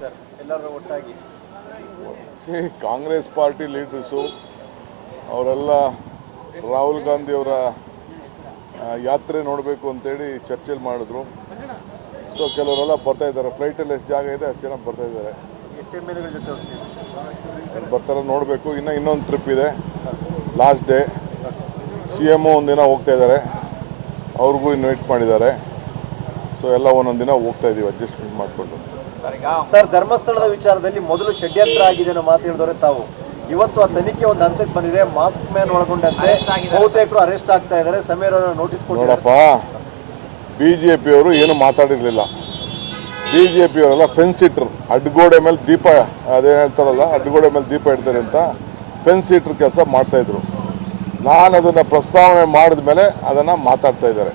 ಎಲ್ಲರೂ ಒಟ್ಟಾಗಿ Congress party leaders ಅವರೆಲ್ಲ ರಾಹುಲ್ ಗಾಂಧಿಯವರ ಯಾತ್ರೆ ನೋಡಬೇಕು ಅಂತೇಳಿ ಚರ್ಚೆಯಲ್ಲಿ ಮಾಡಿದ್ರು. ಸೊ ಕೆಲವರೆಲ್ಲ ಬರ್ತಾ ಇದ್ದಾರೆ. ಫ್ಲೈಟಲ್ಲಿ ಎಷ್ಟು ಜಾಗ ಇದೆ ಅಷ್ಟು ಜನ ಬರ್ತಾ ಇದ್ದಾರೆ. ಬರ್ತಾರೆ ನೋಡಬೇಕು. ಇನ್ನೊಂದು ಟ್ರಿಪ್ ಇದೆ, ಲಾಸ್ಟ್ ಡೇ. CM ಒಂದಿನ ಹೋಗ್ತಾ ಇದ್ದಾರೆ, ಅವ್ರಿಗೂ ಇನ್ವೈಟ್ ಮಾಡಿದ್ದಾರೆ. ಸೊ ಎಲ್ಲ ಒಂದೊಂದು ದಿನ ಹೋಗ್ತಾ ಇದ್ದೀವಿ ಅಡ್ಜಸ್ಟ್ಮೆಂಟ್ ಮಾಡಿಕೊಂಡು. ಸರ್, ಧರ್ಮಸ್ಥಳದ ವಿಚಾರದಲ್ಲಿ ಮೊದಲು ಷಡ್ಯಂತ್ರ ಆಗಿದೆ ಅನ್ನೋ ಮಾತು ಹೇಳಿದವರು ತಾವು. ಇವತ್ತು ಆ ತನಿಖೆ ಒಂದು ಹಂತಕ್ಕೆ ಬಂದಿದೆ. ಮಾಸ್ಕ್ ಮ್ಯಾನ್ ಒಳಗೊಂಡಂತೆ ಬಹುತೇಕರು ಅರೆಸ್ಟ್ ಆಗ್ತಾ ಇದ್ದಾರೆ. ಸಮೀರ್ ನೋಟಿಸ್ ನೋಡಪ್ಪ, BJPಯವರು ಏನು ಮಾತಾಡಿರಲಿಲ್ಲ. BJPಯವರೆಲ್ಲ ಫೆನ್ಸ್ ಇಟ್ರು. ಅಡ್ಗೋಡೆ ಮೇಲೆ ದೀಪ, ಅದೇನು ಹೇಳ್ತಾರಲ್ಲ, ಅಡ್ಗೋಡೆ ಮೇಲೆ ದೀಪ ಇಡ್ತಾರೆ ಅಂತ ಫೆನ್ಸ್ ಇಟ್ರು ಕೆಲಸ ಮಾಡ್ತಾಯಿದ್ರು. ನಾನು ಅದನ್ನು ಪ್ರಸ್ತಾವನೆ ಮಾಡಿದ ಮೇಲೆ ಅದನ್ನು ಮಾತಾಡ್ತಾ ಇದ್ದಾರೆ.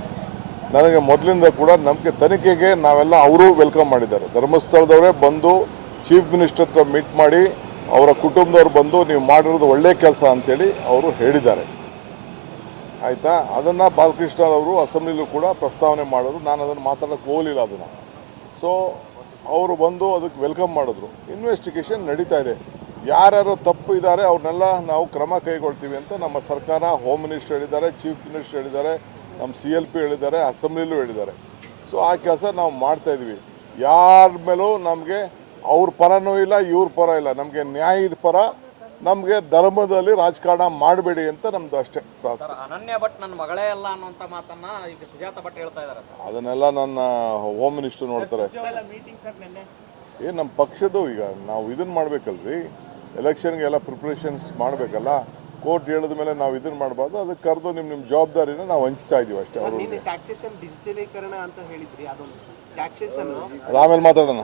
ನನಗೆ ಮೊದಲಿಂದ ಕೂಡ ನಂಬಿಕೆ, ತನಿಖೆಗೆ ನಾವೆಲ್ಲ ಅವರು ವೆಲ್ಕಮ್ ಮಾಡಿದ್ದಾರೆ. ಧರ್ಮಸ್ಥಳದವರೇ ಬಂದು ಚೀಫ್ ಮಿನಿಸ್ಟರ್ ಹತ್ರ ಮೀಟ್ ಮಾಡಿ ಅವರ ಕುಟುಂಬದವ್ರು ಬಂದು ನೀವು ಮಾಡಿರೋದು ಒಳ್ಳೆಯ ಕೆಲಸ ಅಂಥೇಳಿ ಅವರು ಹೇಳಿದ್ದಾರೆ. ಆಯಿತಾ? ಅದನ್ನು ಬಾಲಕೃಷ್ಣರವರು ಅಸೆಂಬ್ಲಿಲೂ ಕೂಡ ಪ್ರಸ್ತಾವನೆ ಮಾಡಿದ್ರು. ನಾನು ಅದನ್ನು ಮಾತಾಡೋಕ್ಕೆ ಹೋಗಲಿಲ್ಲ ಅದನ್ನು. ಸೊ ಅವರು ಬಂದು ಅದಕ್ಕೆ ವೆಲ್ಕಮ್ ಮಾಡಿದ್ರು. ಇನ್ವೆಸ್ಟಿಗೇಷನ್ ನಡೀತಾ ಇದೆ. ಯಾರ್ಯಾರು ತಪ್ಪು ಇದ್ದಾರೆ ಅವ್ರನ್ನೆಲ್ಲ ನಾವು ಕ್ರಮ ಕೈಗೊಳ್ತೀವಿ ಅಂತ ನಮ್ಮ ಸರ್ಕಾರ, ಹೋಮ್ ಮಿನಿಸ್ಟರ್ ಹೇಳಿದ್ದಾರೆ, ಚೀಫ್ ಮಿನಿಸ್ಟರ್ ಹೇಳಿದ್ದಾರೆ, ನಮ್ಮ CLP ಹೇಳಿದ್ದಾರೆ, ಅಸೆಂಬ್ಲಿಲೂ ಹೇಳಿದ್ದಾರೆ. ಸೊ ಆ ಕೆಲಸ ನಾವು ಮಾಡ್ತಾಯಿದ್ವಿ. ಯಾರ ಮೇಲೂ ನಮಗೆ ಅವ್ರ ಪರನೂ ಇಲ್ಲ, ಇವ್ರ ಪರ ಇಲ್ಲ. ನಮಗೆ ನ್ಯಾಯದ ಪರ, ನಮಗೆ ಧರ್ಮದಲ್ಲಿ ರಾಜಕಾರಣ ಮಾಡಬೇಡಿ ಅಂತ ನಮ್ದು ಅಷ್ಟೇ. ಅನನ್ಯ ಭಟ್ ನನ್ನ ಮಗಳೇ ಅಲ್ಲ ಅನ್ನುವಂಥ ಮಾತನ್ನ ಈಗ ಸುಜಾತ ಭಟ್ ಹೇಳ್ತಾ ಇದ್ದಾರೆ. ಅದನ್ನೆಲ್ಲ ನನ್ನ ಹೋಮ್ ಮಿನಿಸ್ಟರ್ ನೋಡ್ತಾರೆ. ಏನು ನಮ್ಮ ಪಕ್ಷದ್ದು ಈಗ ನಾವು ಇದನ್ನು ಮಾಡಬೇಕಲ್ರಿ, ಎಲೆಕ್ಷನ್ಗೆ ಎಲ್ಲ ಪ್ರಿಪ್ರೇಷನ್ಸ್ ಮಾಡಬೇಕಲ್ಲ. ಕೋರ್ಟ್ ಹೇಳಿದ ಮೇಲೆ ನಾವು ಇದನ್ನು ಮಾಡಬಾರ್ದು. ಅದಕ್ಕೆ ಕರೆದು ನಿಮ್ಮ ಜವಾಬ್ದಾರಿನ ನಾವು ಹಂಚ್ತಾ ಇದೀವಿ ಅಷ್ಟೇ. ಅವ್ರಿಗೆ ಅದು ಆಮೇಲೆ ಮಾತಾಡೋಣ.